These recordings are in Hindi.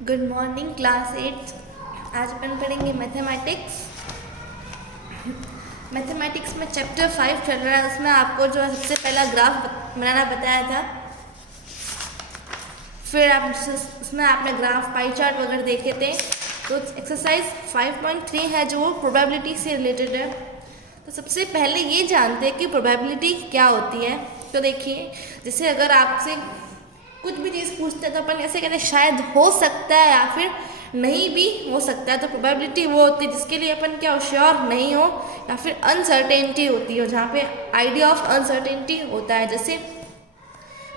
Good morning class 8। आज अपन पढ़ेंगे मैथमेटिक्स। मैथमेटिक्स में चैप्टर 5 चल रहा है। उसमें आपको जो सबसे पहला ग्राफ बनाना बताया था, फिर आप उसमें आपने ग्राफ पाई चार्ट वगैरह देखे थे। तो एक्सरसाइज 5.3 है जो वो प्रोबेबिलिटी से रिलेटेड है। तो सबसे पहले ये जानते हैं कि प्रोबेबिलिटी क्या होती है। तो देखिए, जैसे अगर आपसे कुछ भी चीज़ पूछते हैं तो अपन ऐसे कहते हैं शायद हो सकता है या फिर नहीं भी हो सकता है। तो प्रोबेबिलिटी वो होती है जिसके लिए अपन क्या श्योर नहीं हो या फिर अनसर्टेनिटी होती हो, जहाँ पे आइडिया ऑफ अनसर्टेनिटी होता है। जैसे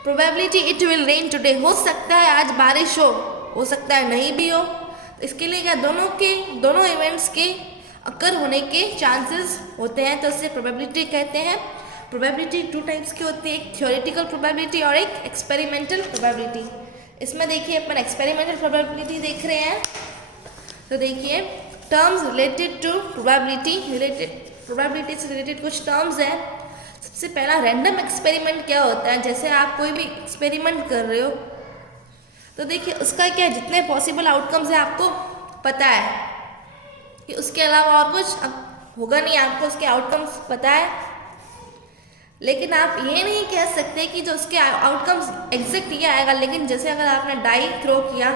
probability it will rain today, हो सकता है आज बारिश हो सकता है नहीं भी हो। तो इसके लिए क्या दोनों इवेंट्स के अकर होने के चांसेस होते हैं, तो इसे प्रोबेबिलिटी कहते हैं। प्रोबेबिलिटी टू टाइप्स की होती है, एक थ्योरेटिकल प्रोबेबिलिटी और एक एक्सपेरिमेंटल प्रोबेबिलिटी। इसमें देखिए अपन एक्सपेरिमेंटल प्रोबेबिलिटी देख रहे हैं। तो देखिए टर्म्स रिलेटेड टू प्रोबेबिलिटी से रिलेटेड कुछ टर्म्स हैं। सबसे पहला रैंडम एक्सपेरिमेंट क्या होता है। जैसे आप कोई भी एक्सपेरिमेंट कर रहे हो तो देखिए उसका क्या है, जितने पॉसिबल आउटकम्स है आपको पता है कि उसके अलावा और कुछ होगा नहीं, आपको उसके आउटकम्स पता है। लेकिन आप ये नहीं कह सकते कि जो उसके आउटकम्स एग्जैक्ट ये आएगा। लेकिन जैसे अगर आपने डाई थ्रो किया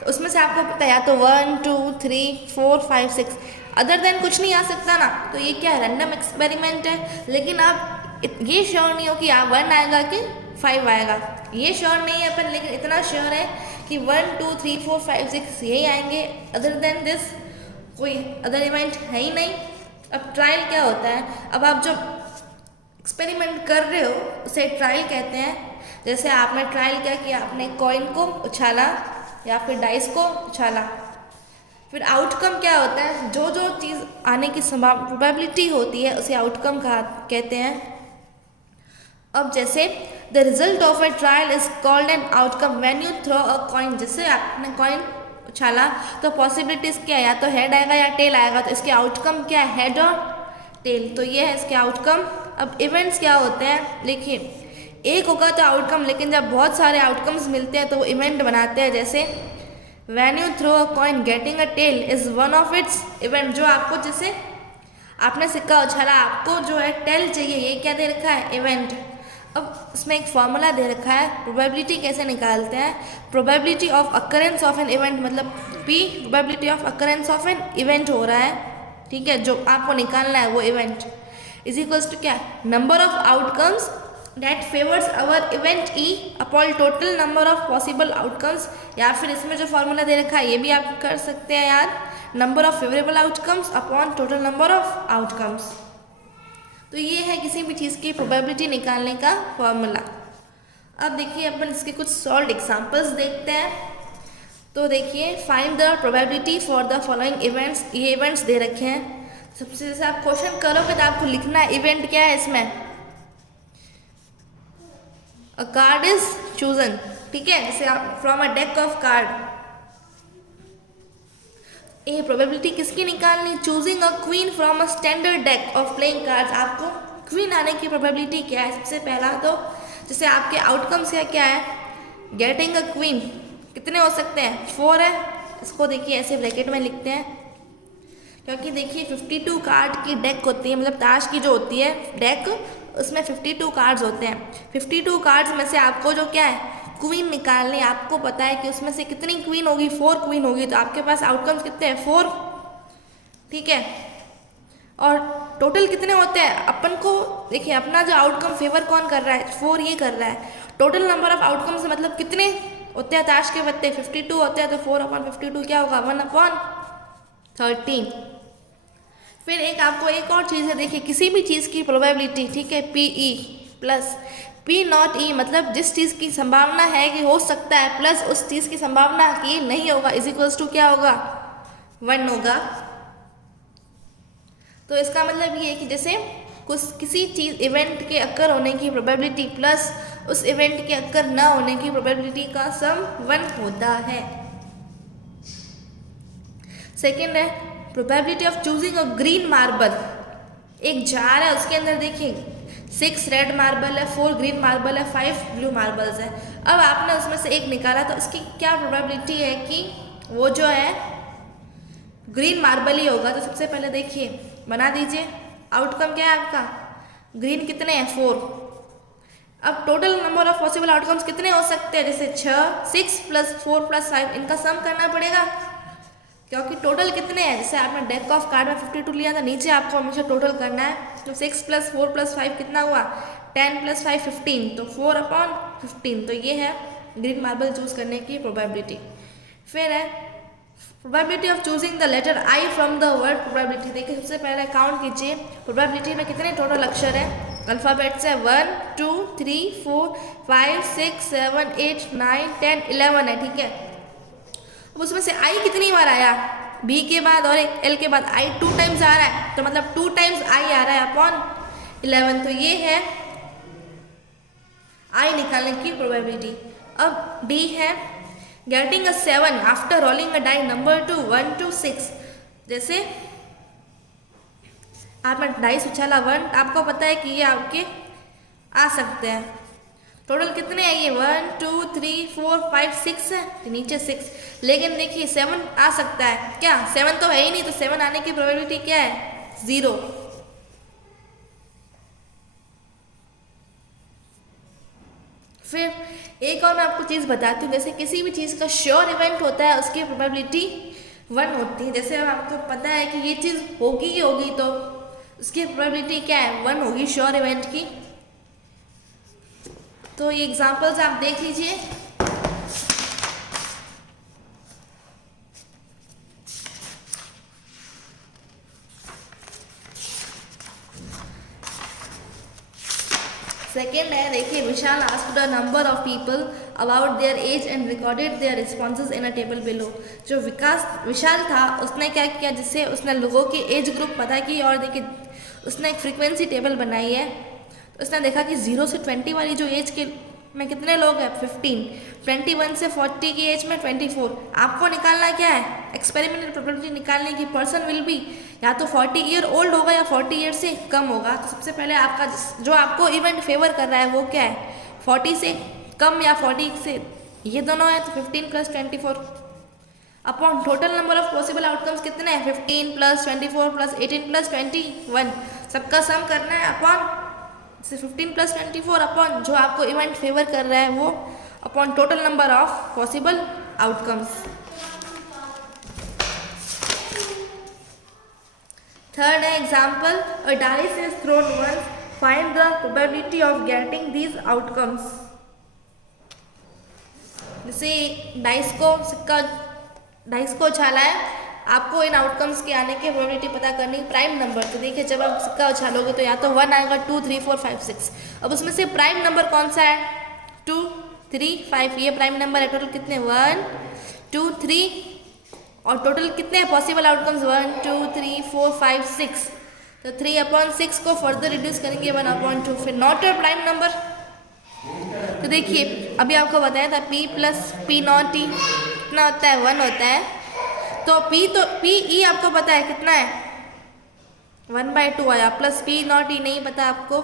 तो उसमें से आपको पता है या तो 1 2 3 4 5 6 अदर देन कुछ नहीं आ सकता ना। तो ये क्या है, रैंडम एक्सपेरिमेंट है। लेकिन आप ये श्योर नहीं हो कि 1 आएगा कि 5 आएगा, ये श्योर नहीं है अपन। लेकिन इतना श्योर है कि 1 2 3 4 5 6 यही आएंगे, अदर देन दिस कोई अदर इवेंट है ही नहीं। अब ट्रायल क्या होता है, अब आप जो एक्सपेरिमेंट कर रहे हो उसे ट्रायल कहते हैं। जैसे आपने ट्रायल क्या किया, आपने कॉइन को उछाला या फिर डाइस को उछाला, फिर आउटकम क्या होता है, जो जो चीज़ आने की प्रोबेबिलिटी होती है उसे आउटकम कहते हैं। अब जैसे the result of a trial is called an outcome when you throw a coin. जैसे आपने कॉइन उछाला तो पॉसिबिलिटीज क्या है, या तो हेड आएगा या टेल आएगा। तो इसके आउटकम क्या है, हेड और टेल। तो ये है इसके आउटकम। अब इवेंट्स क्या होते हैं, देखिए एक होगा तो आउटकम, लेकिन जब बहुत सारे आउटकम्स मिलते हैं तो वो इवेंट बनाते हैं। जैसे when you throw a coin getting a tail is one of its event. जो आपको जैसे आपने सिक्का उछाला, आपको जो है टेल चाहिए, ये क्या दे रखा है, इवेंट। अब इसमें एक फॉर्मूला दे रखा है, प्रोबेबिलिटी कैसे निकालते हैं। Probability of occurrence of an event, मतलब P probability of occurrence of an event हो रहा है, ठीक है, जो आपको निकालना है वो इवेंट इज इक्वल्स टू क्या, number of outcomes that favours our event E upon total number of possible outcomes. या फिर इसमें जो फॉर्मूला दे रखा है ये भी आप कर सकते हैं याद, number of favourable outcomes upon total number of outcomes. तो ये है किसी भी चीज़ की प्रोबेबिलिटी निकालने का फॉर्मूला। अब देखिए अपन इसके कुछ सॉल्व एग्जांपल्स देखते हैं। तो देखिए find the probability for the following events. ये इवेंट्स दे रखे हैं। सबसे जैसे आप क्वेश्चन करोगे तो आपको लिखना है इवेंट क्या है इसमें, अ कार्ड इज चूजन, ठीक है। जैसे आप from a deck of card, ये प्रोबेबिलिटी किसकी निकालनी, choosing a queen from a standard deck of playing cards. आपको क्वीन आने की प्रोबेबिलिटी क्या है सबसे पहला। तो जैसे आपके आउटकम्स क्या है, गेटिंग अ क्वीन कितने हो सकते हैं, 4 है। इसको देखिए ऐसे ब्रैकेट में लिखते हैं, क्योंकि देखिए 52 कार्ड की डेक होती है, मतलब ताश की जो होती है डेक, उसमें 52 कार्ड्स होते हैं। 52 कार्ड्स में से आपको जो क्या है, क्वीन निकालनी। आपको पता है कि उसमें से कितनी क्वीन होगी, 4 क्वीन होगी। तो आपके पास आउटकम्स कितने हैं, 4, ठीक है। और टोटल कितने होते हैं, अपन को देखिए अपना जो आउटकम फेवर कौन कर रहा है, 4 ये कर रहा है। टोटल नंबर ऑफ आउटकम्स मतलब कितने होते हैं ताश के पत्ते, 52 होते हैं। तो 4/52 क्या होगा, 1/13। फिर एक आपको एक और चीज़ है, देखिए किसी भी चीज़ की प्रोबेबिलिटी, ठीक है, PE प्लस P0E, मतलब जिस चीज़ की संभावना है कि हो सकता है प्लस उस चीज़ की संभावना कि नहीं होगा इज इक्वल्स टू क्या होगा, 1 होगा। तो इसका मतलब ये है कि जैसे किसी चीज़ इवेंट के अक्कर होने की प्रोबेबिलिटी प्लस उस इवेंट के अक्कर ना होने की प्रोबेबिलिटी का सम 1 होता है। सेकेंड है probability of choosing a green marble. एक जार है, उसके अंदर देखिए 6 रेड मार्बल है, 4 ग्रीन मार्बल है, 5 ब्लू मार्बल्स है। अब आपने उसमें से एक निकाला तो इसकी क्या प्रोबेबिलिटी है कि वो जो है ग्रीन मार्बल ही होगा। तो सबसे पहले देखिए बना दीजिए, आउटकम क्या है आपका, ग्रीन कितने हैं 4। अब total number of possible outcomes कितने हो सकते हैं, जैसे 6 प्लस 4 प्लस 5, इनका सम करना पड़ेगा क्योंकि टोटल कितने हैं। जैसे आपने डेक ऑफ कार्ड में 52 लिया था, नीचे आपको हमेशा टोटल करना है। तो 6 प्लस 4 प्लस 5 कितना हुआ, 10 प्लस 5 15, तो 4/15। तो ये है ग्रीन मार्बल चूज करने की प्रोबेबिलिटी। फिर है probability of choosing the letter I from the word probability. देखिए सबसे पहले काउंट कीजिए प्रोबेबिलिटी में कितने टोटल अक्षर हैं, अल्फ़ाबेट से 1 2 3 4 5 6 7 8 9 10 11 है, ठीक है। अब उसमें से आई कितनी बार आया, बी के बाद और एक एल के बाद आई 2 टाइम्स आ रहा है, तो मतलब 2 टाइम्स आई आ रहा है अपॉन 11। तो ये है आई निकालने की प्रोबेबिलिटी। अब डी है getting a 7 after rolling a die number 2 1 to 6। जैसे आपने डाइस उछाला 1, आपको पता है कि ये आपके आ सकते हैं। टोटल कितने हैं ये 1 2 3 4 5 6 है, तो नीचे 6। लेकिन देखिए 7 आ सकता है क्या, 7 तो है ही नहीं, तो 7 आने की प्रोबेबिलिटी क्या है 0। फिर एक और मैं आपको चीज़ बताती हूँ, जैसे किसी भी चीज़ का श्योर इवेंट होता है उसकी प्रोबेबिलिटी 1 होती है। जैसे आपको पता है कि ये चीज़ होगी ही होगी, तो उसकी प्रोबेबिलिटी क्या है 1 होगी श्योर इवेंट की। तो ये एग्जांपल्स आप देख लीजिए। सेकेंड है, देखिए Vishal asked a number of people about their age and recorded their responses in a table below. जो विशाल था उसने क्या किया, जिससे उसने लोगों की एज ग्रुप पता की और देखिए उसने एक फ्रीक्वेंसी टेबल बनाई है। तो उसने देखा कि 0 से 20 वाली जो एज के में कितने लोग हैं 15, 21 से 40 की एज में 24। आपको निकालना क्या है, एक्सपेरिमेंटल प्रोबेबिलिटी निकालने की पर्सन विल बी या तो 40 ईयर ओल्ड होगा या 40 ईयर से कम होगा। तो सबसे पहले आपका जो आपको इवेंट फेवर कर रहा है वो क्या है 40 से कम या 40 से, ये दोनों है, तो 15 plus 24 upon total number of possible outcomes कितने हैं 15 प्लस 24 प्लस 18 प्लस 21, सबका सम करना है अपॉन 15 प्लस 24 अपॉन जो आपको इवेंट फेवर कर रहा है वो upon total number of possible outcomes. Third है example, a dice is thrown once, find the probability of getting these outcomes. जैसे डाइस को उछाला है, आपको इन आउटकम्स के आने की प्रोबेबिलिटी पता करनी, प्राइम नंबर। तो देखिए जब आप सिक्का उछालोगे तो या तो 1 आएगा, 2 3 4 5 6। अब उसमें से प्राइम नंबर कौन सा है 2 3 5, ये प्राइम नंबर है। टोटल कितने 1 2 3, और टोटल कितने हैं पॉसिबल आउटकम्स 1 2 3 4 5 6। तो 3/6 को फर्दर रिड्यूस करेंगे 1/2, फिर नॉट अ प्राइम नंबर। तो देखिए अभी आपको बताया था P प्लस P नॉट ई कितना होता है 1 होता है। तो P ई आपको पता है कितना है 1/2 आया, प्लस P नॉट ई नहीं पता आपको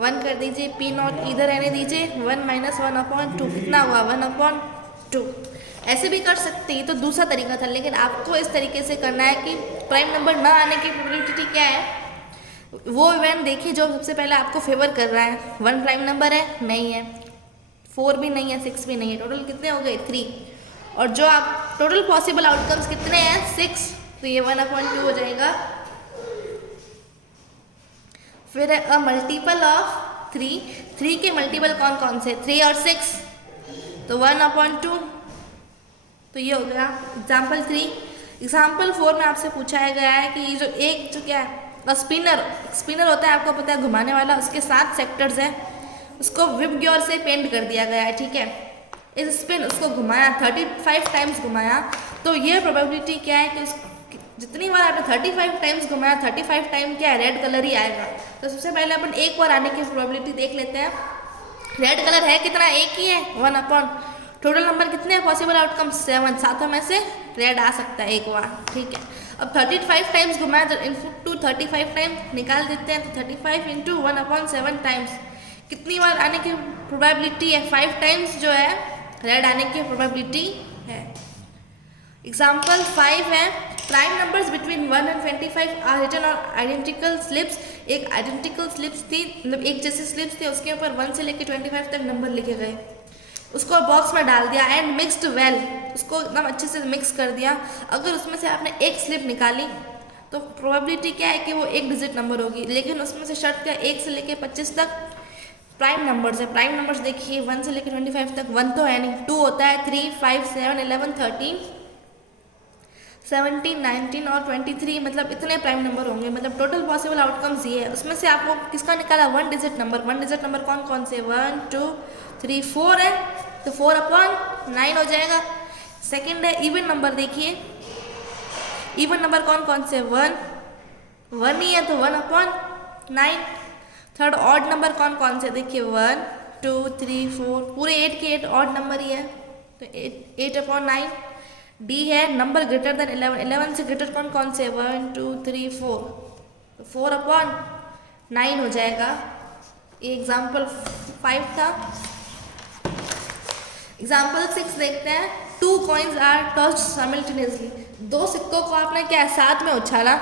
1 कर दीजिए, P नॉट इधर रहने दीजिए, 1 - 1/2 कितना हुआ 1/2। ऐसे भी कर सकते हैं, तो दूसरा तरीका था, लेकिन आपको इस तरीके से करना है कि प्राइम नंबर ना आने की प्रोबेबिलिटी क्या है, वो इवेंट देखिए जो सबसे पहले आपको फेवर कर रहा है। 1 प्राइम नंबर है नहीं है, 4 भी नहीं है, 6 भी नहीं है, टोटल कितने हो गए 3। और जो आप टोटल पॉसिबल आउटकम्स कितने हैं 6, तो ये 1/2 हो जाएगा। फिर अ मल्टीपल ऑफ 3 के मल्टीपल कौन कौन से 3 और 6, तो 1/2, तो ये हो गया एग्जाम्पल 3। एग्जाम्पल 4 में आपसे पूछा गया है कि ये जो क्या है स्पिनर होता है, आपको पता है घुमाने वाला, उसके 7 सेक्टर्स हैं, उसको विप गियर से पेंट कर दिया गया है, ठीक है। इस स्पिन उसको घुमाया 35 टाइम्स घुमाया, तो ये प्रोबेबिलिटी क्या है कि जितनी बार आपने 35 टाइम्स घुमाया 35 टाइम क्या है रेड कलर ही आएगा। तो सबसे पहले अपन एक बार आने की प्रोबेबिलिटी देख लेते हैं। रेड कलर है कितना, एक ही है 1/, टोटल नंबर कितने हैं पॉसिबल आउटकम 7, 7 में से रेड आ सकता है एक बार, ठीक है। अब 35 टाइम्स घुमाया तो इनटू 35 टाइम्स निकाल देते हैं, तो 35 × 1/7 टाइम्स कितनी बार आने की प्रोबेबिलिटी है 5 टाइम्स जो है रेड आने की प्रोबेबिलिटी है। एग्जाम्पल 5 है, prime numbers between 1 and 25 are written और आइडेंटिकल स्लिप्स। एक आइडेंटिकल स्लिप्स थी, मतलब एक जैसे स्लिप्स थे, उसके ऊपर 1 से लेकर 25 तक नंबर लिखे गए, उसको बॉक्स में डाल दिया एंड मिक्सड वेल, उसको एकदम अच्छे से मिक्स कर दिया। अगर उसमें से आपने एक स्लिप निकाली तो प्रोबेबिलिटी क्या है कि वो एक डिजिट नंबर होगी, लेकिन उसमें से शर्त क्या, 1 से लेकर 25 तक प्राइम नंबर्स है। प्राइम नंबर्स देखिए 1 से लेकर 25 तक, 1 तो है नहीं, 2 होता है, 3, 5, 7, 11, 13, 17, 19 और 23, मतलब इतने प्राइम नंबर होंगे। मतलब टोटल पॉसिबल आउटकम्स ये है। उसमें से आपको किसका निकाला, 1 डिजिट नंबर। 1 डिजिट नंबर कौन कौन से, 1, 2, 3, 4 है, तो 4/9 हो जाएगा। सेकंड है इवन नंबर, देखिए इवन नंबर कौन कौन से, 1 ही है तो 1/9। थर्ड ऑड नंबर कौन कौन से, देखिए 1, 2, 3, 4, पूरे 8 के 8 ऑड नंबर ही है, तो 8/9। डी है नंबर ग्रेटर देन 11, 11 से ग्रेटर कौन कौन से, 1, 2, 3, 4, तो 4/9 हो जाएगा। ये एग्जाम्पल 5 था। एग्जाम्पल 6 देखते हैं, 2 कॉइन्स आर टॉस्ड साइमल्टेनियसली। 2 सिक्कों को आपने क्या साथ में उछाला,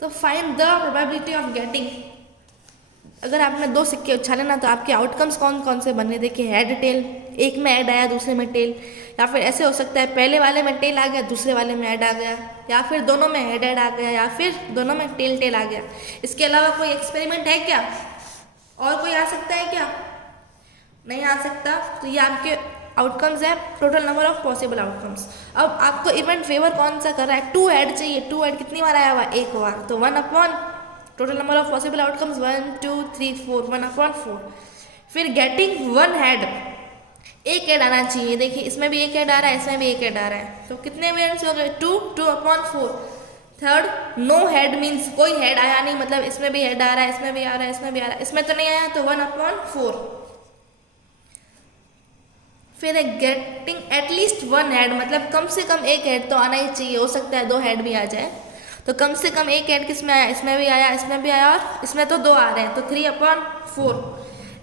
तो find the probability of getting. अगर आपने 2 सिक्के उछाले ना, तो आपके आउटकम्स कौन कौन से बने, देखिए हेड टेल, एक में हेड आया दूसरे में टेल, या फिर ऐसे हो सकता है पहले वाले में टेल आ गया दूसरे वाले में हेड आ गया, या फिर दोनों में हेड आ गया, या फिर दोनों में टेल आ गया। इसके अलावा कोई एक्सपेरिमेंट है क्या, और कोई आ सकता है क्या, नहीं आ सकता। तो ये आपके आउटकम्स है, total number of possible outcomes. अब आपको इवेंट फेवर कौन सा कर रहा है, 2 हेड चाहिए। 2 हेड कितनी बार आया हुआ, एक बार, तो 1/, total number of possible outcomes 1, 2, 3, 4, 1/4। फिर गेटिंग 1 हेड, एक हेड आना चाहिए। देखिए इसमें भी एक हेड आ रहा है, इसमें भी एक हेड आ रहा है, तो कितने वेरिएंट्स हो गए, 2, 2/4। थर्ड नो हेड मीन्स कोई हेड आया नहीं, मतलब इसमें भी हेड आ रहा है, इसमें भी आ रहा है, इसमें भी आ रहा है, इसमें तो नहीं आया, तो 1/4। फिर है गेटिंग एटलीस्ट 1 हेड, मतलब कम से कम एक हेड तो आना ही चाहिए, हो सकता है 2 हेड भी आ जाए, तो कम से कम एक हेड किस में आया, इसमें भी आया, इसमें भी आया, और इसमें तो 2 आ रहे हैं, तो 3/4।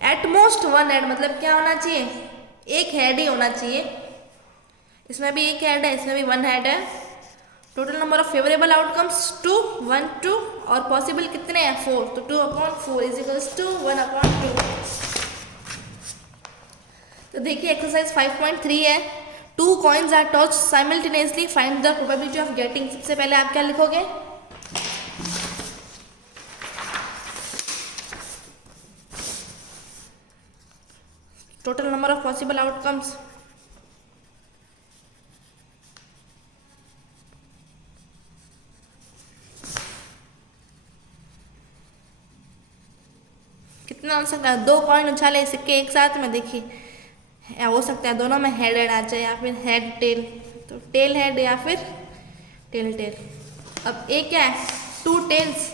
एट मोस्ट 1 हेड, मतलब क्या होना चाहिए, एक हेड ही होना चाहिए। इसमें भी एक हेड है, इसमें भी 1 हेड है। Total number of favourable outcomes 2, 1, 2, और पॉसिबल कितने हैं, 4, तो 2/4 इज इक्वल्स टू 1/2। तो देखिए एक्सरसाइज 5.3 है, 2 coins are tossed simultaneously, find the probability of getting. सबसे पहले आप क्या लिखोगे, total number of possible outcomes, कितना हो सकता है, 2 कॉइन उछाले सिक्के एक साथ में, देखिए हो सकता है दोनों में हेड आ जाए, या फिर हेड टेल, तो टेल हेड या फिर टेल टेल। अब एक क्या है, 2 टेल्स,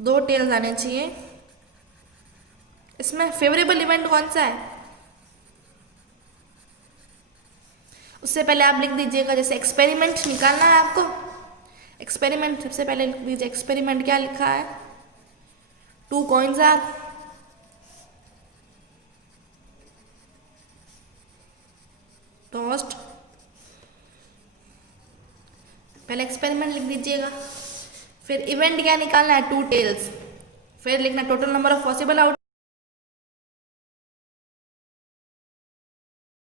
2 टेल्स आने चाहिए। इसमें फेवरेबल इवेंट कौन सा है, उससे पहले आप लिख दीजिएगा, जैसे एक्सपेरिमेंट निकालना है आपको, एक्सपेरिमेंट सबसे पहले लिख दीजिए, एक्सपेरिमेंट क्या लिखा है, 2 कॉइन्स आर टॉस्ड, पहले एक्सपेरिमेंट लिख दीजिएगा। फिर इवेंट क्या निकालना है, 2 टेल्स, फिर लिखना total number of possible out